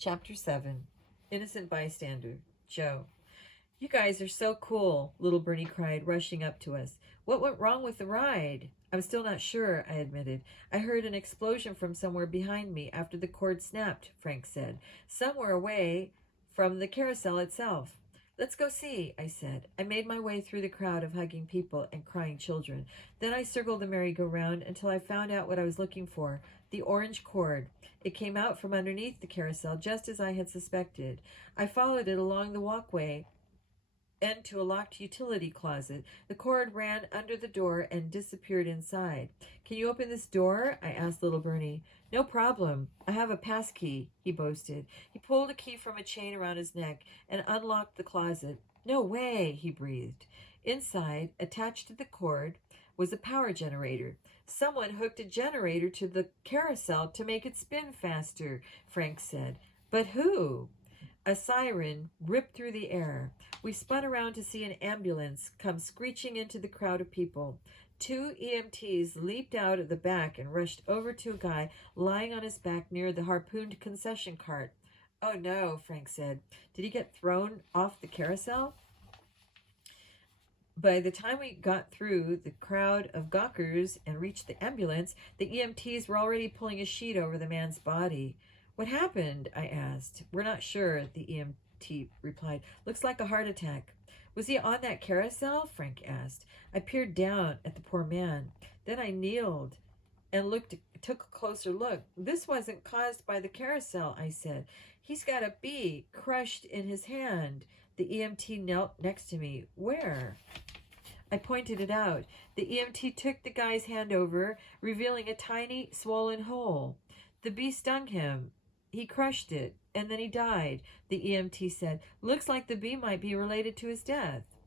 Chapter 7. Innocent Bystander. Joe. "You guys are so cool," little Bernie cried, rushing up to us. "What went wrong with the ride?" "I'm still not sure," I admitted. "I heard an explosion from somewhere behind me after the cord snapped," Frank said. "Somewhere away from the carousel itself." "Let's go see," I said. I made my way through the crowd of hugging people and crying children. Then I circled the merry-go-round until I found out what I was looking for, the orange cord. It came out from underneath the carousel, just as I had suspected. I followed it along the walkway and to a locked utility closet. The cord ran under the door and disappeared inside. "Can you open this door?" I asked little Bernie. "No problem. I have a pass key," he boasted. He pulled a key from a chain around his neck and unlocked the closet. "No way," he breathed. Inside, attached to the cord, was a power generator. "Someone hooked a generator to the carousel to make it spin faster," Frank said. "But who?" A siren ripped through the air. We spun around to see an ambulance come screeching into the crowd of people. 2 EMTs leaped out of the back and rushed over to a guy lying on his back near the harpooned concession cart. "Oh no," Frank said. "Did he get thrown off the carousel?" By the time we got through the crowd of gawkers and reached the ambulance, the EMTs were already pulling a sheet over the man's body. "What happened?" I asked. "We're not sure," the EMT replied. "Looks like a heart attack." "Was he on that carousel?" Frank asked. I peered down at the poor man. Then I kneeled and took a closer look. "This wasn't caused by the carousel," I said. "He's got a bee crushed in his hand." The EMT knelt next to me. "Where?" I pointed it out. The EMT took the guy's hand over, revealing a tiny, swollen hole. "The bee stung him. He crushed it, and then he died," the EMT said. "Looks like the bee might be related to his death."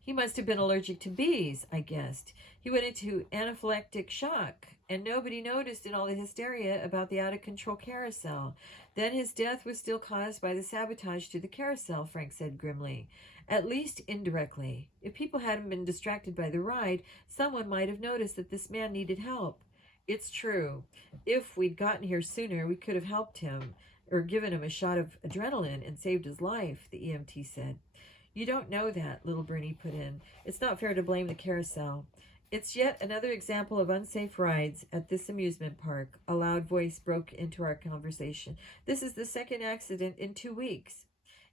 "He must have been allergic to bees," I guessed. "He went into anaphylactic shock, and nobody noticed in all the hysteria about the out-of-control carousel. Then his death was still caused by the sabotage to the carousel," Frank said grimly. "At least indirectly. If people hadn't been distracted by the ride, someone might have noticed that this man needed help." "It's true. If we'd gotten here sooner, we could have helped him or given him a shot of adrenaline and saved his life," the EMT said. "You don't know that," little Bernie put in. "It's not fair to blame the carousel." "It's yet another example of unsafe rides at this amusement park," a loud voice broke into our conversation. "This is the second accident in 2 weeks."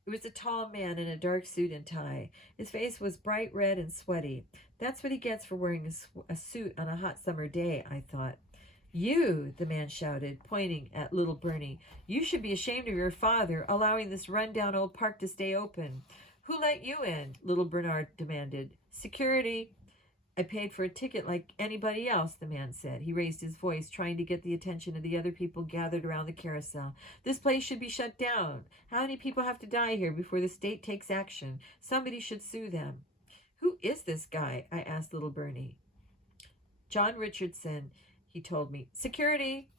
It was a tall man in a dark suit and tie. His face was bright red and sweaty. "That's what he gets for wearing a suit on a hot summer day," I thought. "You," the man shouted, pointing at little Bernie. "You should be ashamed of your father, allowing this run-down old park to stay open." "Who let you in?" little Bernard demanded. "Security." "I paid for a ticket like anybody else," the man said. He raised his voice, trying to get the attention of the other people gathered around the carousel. "This place should be shut down. How many people have to die here before the state takes action? Somebody should sue them." "Who is this guy?" I asked little Bernie. "John Richardson," he told me. "Security!"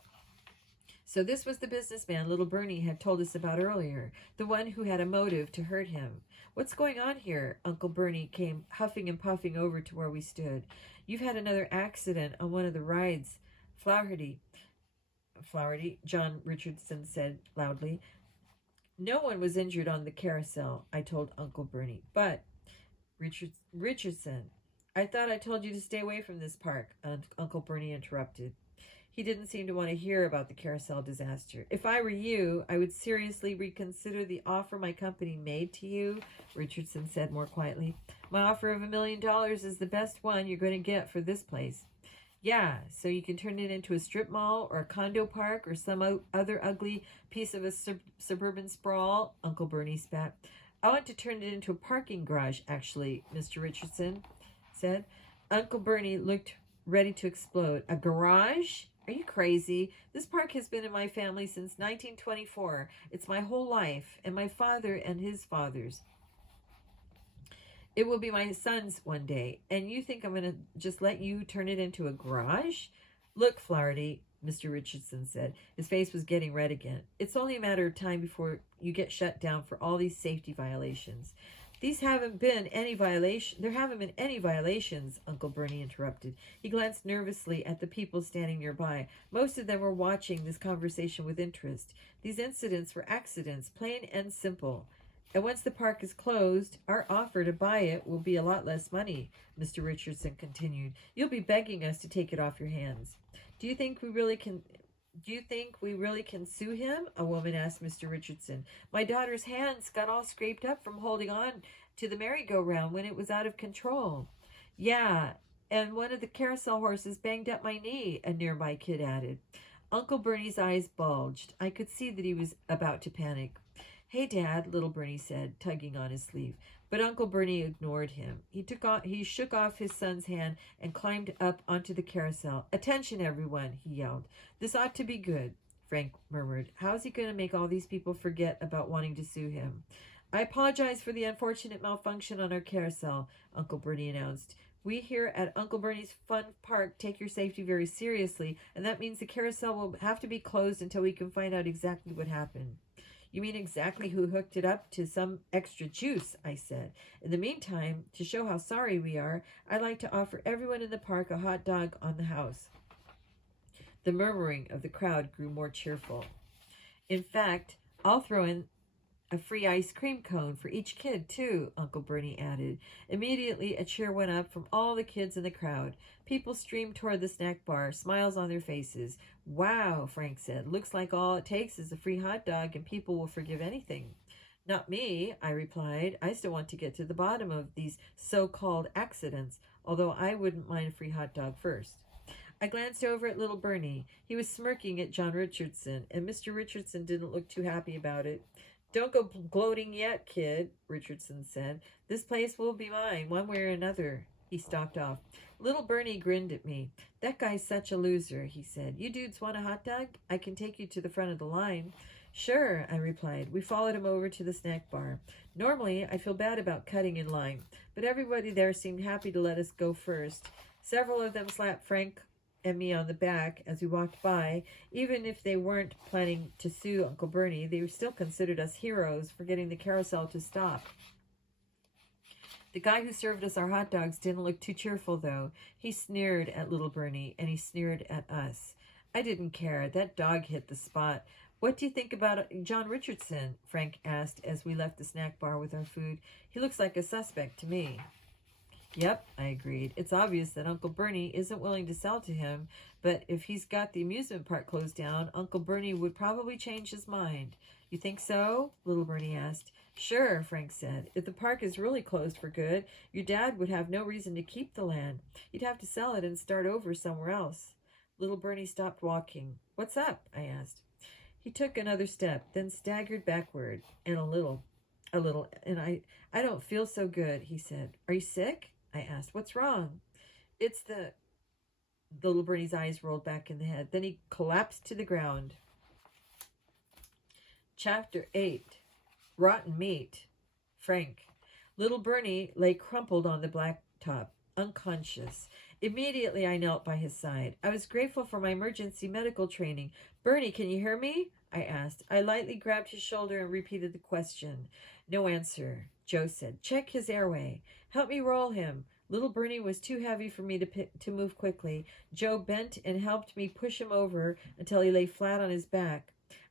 So this was the businessman little Bernie had told us about earlier, the one who had a motive to hurt him. "What's going on here?" Uncle Bernie came huffing and puffing over to where we stood. "You've had another accident on one of the rides, Flaherty," John Richardson said loudly. "No one was injured on the carousel," I told Uncle Bernie. "But, Richardson, I thought I told you to stay away from this park," Uncle Bernie interrupted. He didn't seem to want to hear about the carousel disaster. "If I were you, I would seriously reconsider the offer my company made to you," Richardson said more quietly. "My offer of $1 million is the best one you're going to get for this place." "Yeah, so you can turn it into a strip mall or a condo park or some other ugly piece of a suburban sprawl," Uncle Bernie spat. "I want to turn it into a parking garage, actually," Mr. Richardson said. Uncle Bernie looked ready to explode. "A garage? Are you crazy? This park has been in my family since 1924. It's my whole life, and my father and his father's. It will be my son's one day, and you think I'm going to just let you turn it into a garage?" "Look, Flaherty," Mr. Richardson said. His face was getting red again. "It's only a matter of time before you get shut down for all these safety violations. There haven't been any violations, Uncle Bernie interrupted. He glanced nervously at the people standing nearby. Most of them were watching this conversation with interest. These incidents were accidents, plain and simple. And once the park is closed, our offer to buy it will be a lot less money, Mr. Richardson continued. You'll be begging us to take it off your hands. Do you think we really can sue him? A woman asked Mr. Richardson. My daughter's hands got all scraped up from holding on to the merry-go-round when it was out of control. Yeah, and one of the carousel horses banged up my knee, a nearby kid added. Uncle Bernie's eyes bulged. I could see that he was about to panic. Hey, Dad, little Bernie said, tugging on his sleeve. But Uncle Bernie ignored him. He shook off his son's hand and climbed up onto the carousel. Attention, everyone, he yelled. This ought to be good, Frank murmured. How's he going to make all these people forget about wanting to sue him? I apologize for the unfortunate malfunction on our carousel, Uncle Bernie announced. We here at Uncle Bernie's Fun Park take your safety very seriously, and that means the carousel will have to be closed until we can find out exactly what happened. You mean exactly who hooked it up to some extra juice, I said. In the meantime, to show how sorry we are, I'd like to offer everyone in the park a hot dog on the house. The murmuring of the crowd grew more cheerful. In fact, I'll throw in a free ice cream cone for each kid, too, Uncle Bernie added. Immediately, a cheer went up from all the kids in the crowd. People streamed toward the snack bar, smiles on their faces. Wow, Frank said. Looks like all it takes is a free hot dog and people will forgive anything. Not me, I replied. I still want to get to the bottom of these so-called accidents, although I wouldn't mind a free hot dog first. I glanced over at little Bernie. He was smirking at John Richardson, and Mr. Richardson didn't look too happy about it. Don't go gloating yet, kid, Richardson said. This place will be mine, one way or another. He stalked off. Little Bernie grinned at me. That guy's such a loser, he said. You dudes want a hot dog? I can take you to the front of the line. Sure, I replied. We followed him over to the snack bar. Normally, I feel bad about cutting in line, but everybody there seemed happy to let us go first. Several of them slapped Frank and me on the back as we walked by. Even if they weren't planning to sue Uncle Bernie, they still considered us heroes for getting the carousel to stop. The guy who served us our hot dogs didn't look too cheerful, though. He sneered at little Bernie, and he sneered at us. I didn't care. That dog hit the spot. What do you think about John Richardson? Frank asked as we left the snack bar with our food. He looks like a suspect to me. Yep, I agreed. It's obvious that Uncle Bernie isn't willing to sell to him, but if he's got the amusement park closed down, Uncle Bernie would probably change his mind. You think so? Little Bernie asked. Sure, Frank said. If the park is really closed for good, your dad would have no reason to keep the land. You'd have to sell it and start over somewhere else. Little Bernie stopped walking. What's up? I asked. He took another step, then staggered backward, and a little, and I don't feel so good, he said. Are you sick? I asked. What's wrong? It's the little Bernie's eyes rolled back in the head. Then he collapsed to the ground. Chapter 8. Rotten Meat. Frank. Little Bernie lay crumpled on the blacktop, unconscious. Immediately I knelt by his side. I was grateful for my emergency medical training. Bernie, can you hear me? I asked. I lightly grabbed his shoulder and repeated the question. No answer. Joe said, check his airway. Help me roll him. Little Bernie was too heavy for me to move quickly. Joe bent and helped me push him over until he lay flat on his back.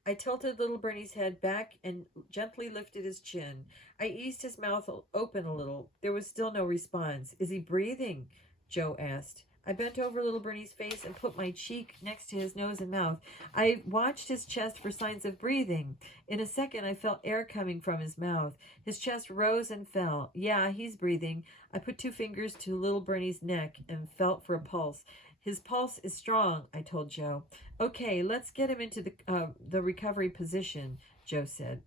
I tilted little Bernie's head back and gently lifted his chin. I eased his mouth open a little. There was still no response. Is he breathing? Joe asked. I bent over little Bernie's face and put my cheek next to his nose and mouth. I watched his chest for signs of breathing. In a second, I felt air coming from his mouth. His chest rose and fell. Yeah, he's breathing. I put 2 fingers to little Bernie's neck and felt for a pulse. His pulse is strong, I told Joe. Okay, let's get him into the recovery position, Joe said.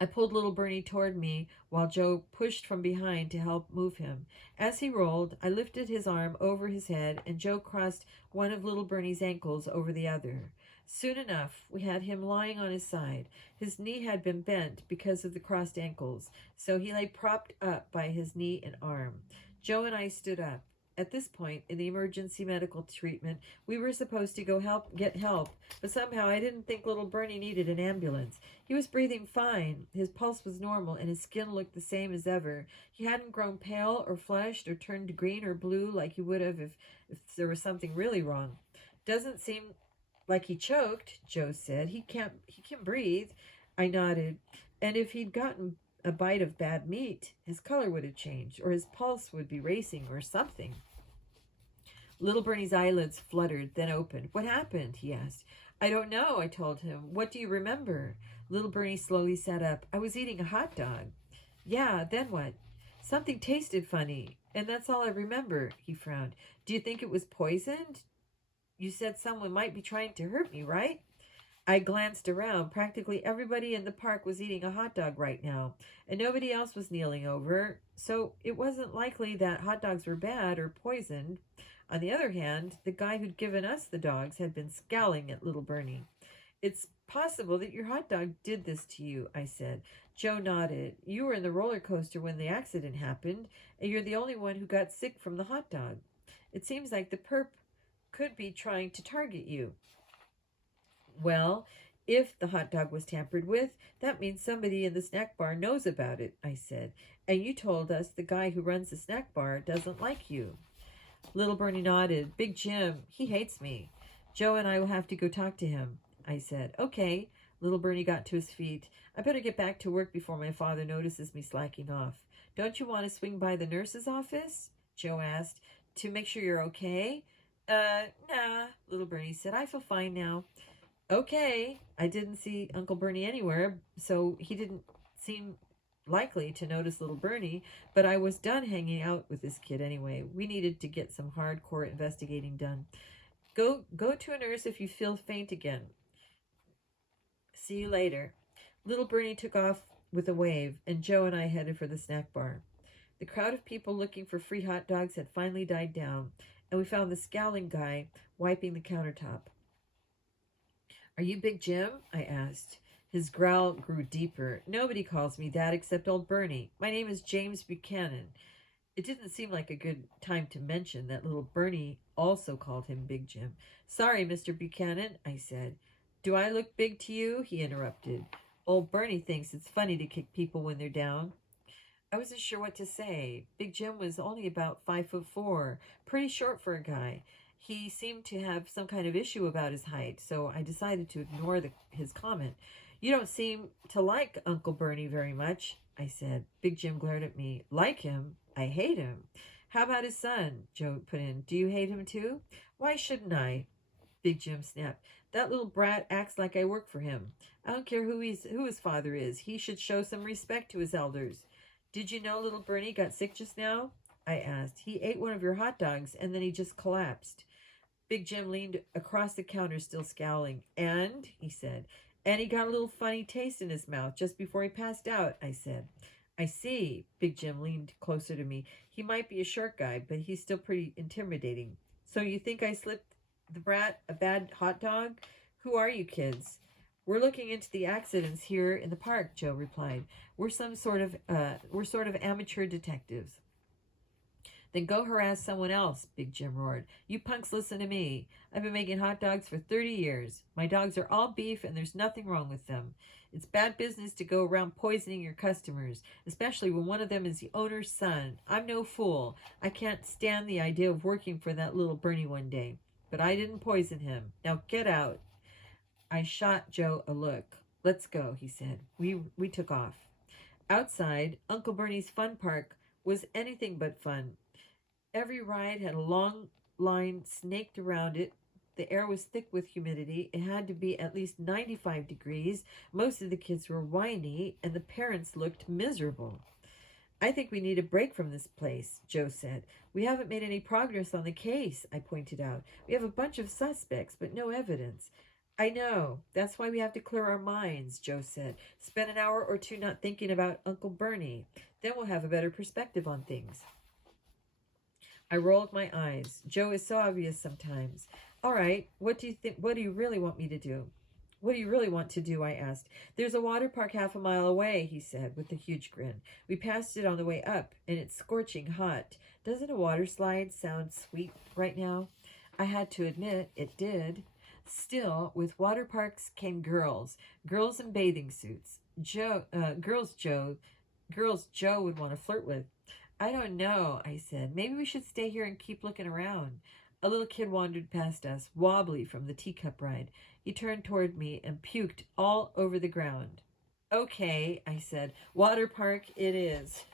I pulled little Bernie toward me while Joe pushed from behind to help move him. As he rolled, I lifted his arm over his head, and Joe crossed one of little Bernie's ankles over the other. Soon enough, we had him lying on his side. His knee had been bent because of the crossed ankles, so he lay propped up by his knee and arm. Joe and I stood up. At this point in the emergency medical treatment, we were supposed to go get help, but somehow I didn't think little Bernie needed an ambulance. He was breathing fine. His pulse was normal, and his skin looked the same as ever. He hadn't grown pale or flushed or turned green or blue like he would have if there was something really wrong. Doesn't seem like he choked, Joe said. He can breathe. I nodded. And if he'd gotten a bite of bad meat, his color would have changed, or his pulse would be racing, or something. Little Bernie's eyelids fluttered, then opened. What happened? He asked. I don't know, I told him. What do you remember? Little Bernie slowly sat up. I was eating a hot dog. Yeah, then what? Something tasted funny, and that's all I remember, he frowned. Do you think it was poisoned? You said someone might be trying to hurt me, right? I glanced around. Practically everybody in the park was eating a hot dog right now, and nobody else was kneeling over, so it wasn't likely that hot dogs were bad or poisoned. On the other hand, the guy who'd given us the dogs had been scowling at little Bernie. It's possible that your hot dog did this to you, I said. Joe nodded. You were in the roller coaster when the accident happened, and you're the only one who got sick from the hot dog. It seems like the perp could be trying to target you. Well, if the hot dog was tampered with, that means somebody in the snack bar knows about it, I said. And you told us the guy who runs the snack bar doesn't like you. Little Bernie nodded. Big Jim, he hates me. Joe and I will have to go talk to him, I said. Okay. Little Bernie got to his feet. I better get back to work before my father notices me slacking off. Don't you want to swing by the nurse's office? Joe asked. To make sure you're okay? Nah, little Bernie said. I feel fine now. Okay. I didn't see Uncle Bernie anywhere, so he didn't seem likely to notice little Bernie, but I was done hanging out with this kid anyway. We needed to get some hardcore investigating done. Go to a nurse if you feel faint again. See you later. Little Bernie took off with a wave, and Joe and I headed for the snack bar. The crowd of people looking for free hot dogs had finally died down, and we found the scowling guy wiping the countertop. Are you Big Jim? I asked. His growl grew deeper. Nobody calls me that except old Bernie. My name is James Buchanan. It didn't seem like a good time to mention that little Bernie also called him Big Jim. Sorry, Mr. Buchanan, I said. Do I look big to you? He interrupted. Old Bernie thinks it's funny to kick people when they're down. I wasn't sure what to say. Big Jim was only about 5'4", pretty short for a guy. He seemed to have some kind of issue about his height, so I decided to ignore his comment. You don't seem to like Uncle Bernie very much, I said. Big Jim glared at me. Like him? I hate him. How about his son? Joe put in. Do you hate him too? Why shouldn't I? Big Jim snapped. That little brat acts like I work for him. I don't care who his father is. He should show some respect to his elders. Did you know little Bernie got sick just now? I asked. He ate one of your hot dogs, and then he just collapsed. Big Jim leaned across the counter, still scowling. And, he said, and he got a little funny taste in his mouth just before he passed out, I said. I see. Big Jim leaned closer to me. He might be a short guy, but he's still pretty intimidating. So you think I slipped the brat a bad hot dog? Who are you kids? We're looking into the accidents here in the park, Joe replied. We're sort of amateur detectives. Then go harass someone else, Big Jim roared. You punks listen to me. I've been making hot dogs for 30 years. My dogs are all beef and there's nothing wrong with them. It's bad business to go around poisoning your customers, especially when one of them is the owner's son. I'm no fool. I can't stand the idea of working for that little Bernie one day. But I didn't poison him. Now get out. I shot Joe a look. Let's go, he said. We took off. Outside, Uncle Bernie's fun park was anything but fun. Every ride had a long line snaked around it. The air was thick with humidity. It had to be at least 95 degrees. Most of the kids were whiny, and the parents looked miserable. I think we need a break from this place, Joe said. We haven't made any progress on the case, I pointed out. We have a bunch of suspects, but no evidence. I know. That's why we have to clear our minds, Joe said. Spend an hour or two not thinking about Uncle Bernie. Then we'll have a better perspective on things. I rolled my eyes. Joe is so obvious sometimes. All right, what do you think? What do you really want me to do? What do you really want to do? I asked. There's a water park half a mile away, he said with a huge grin. We passed it on the way up, and it's scorching hot. Doesn't a water slide sound sweet right now? I had to admit it did. Still, with water parks came girls in bathing suits. Girls Joe would want to flirt with. I don't know, I said. Maybe we should stay here and keep looking around. A little kid wandered past us, wobbly from the teacup ride. He turned toward me and puked all over the ground. Okay, I said. Water park it is.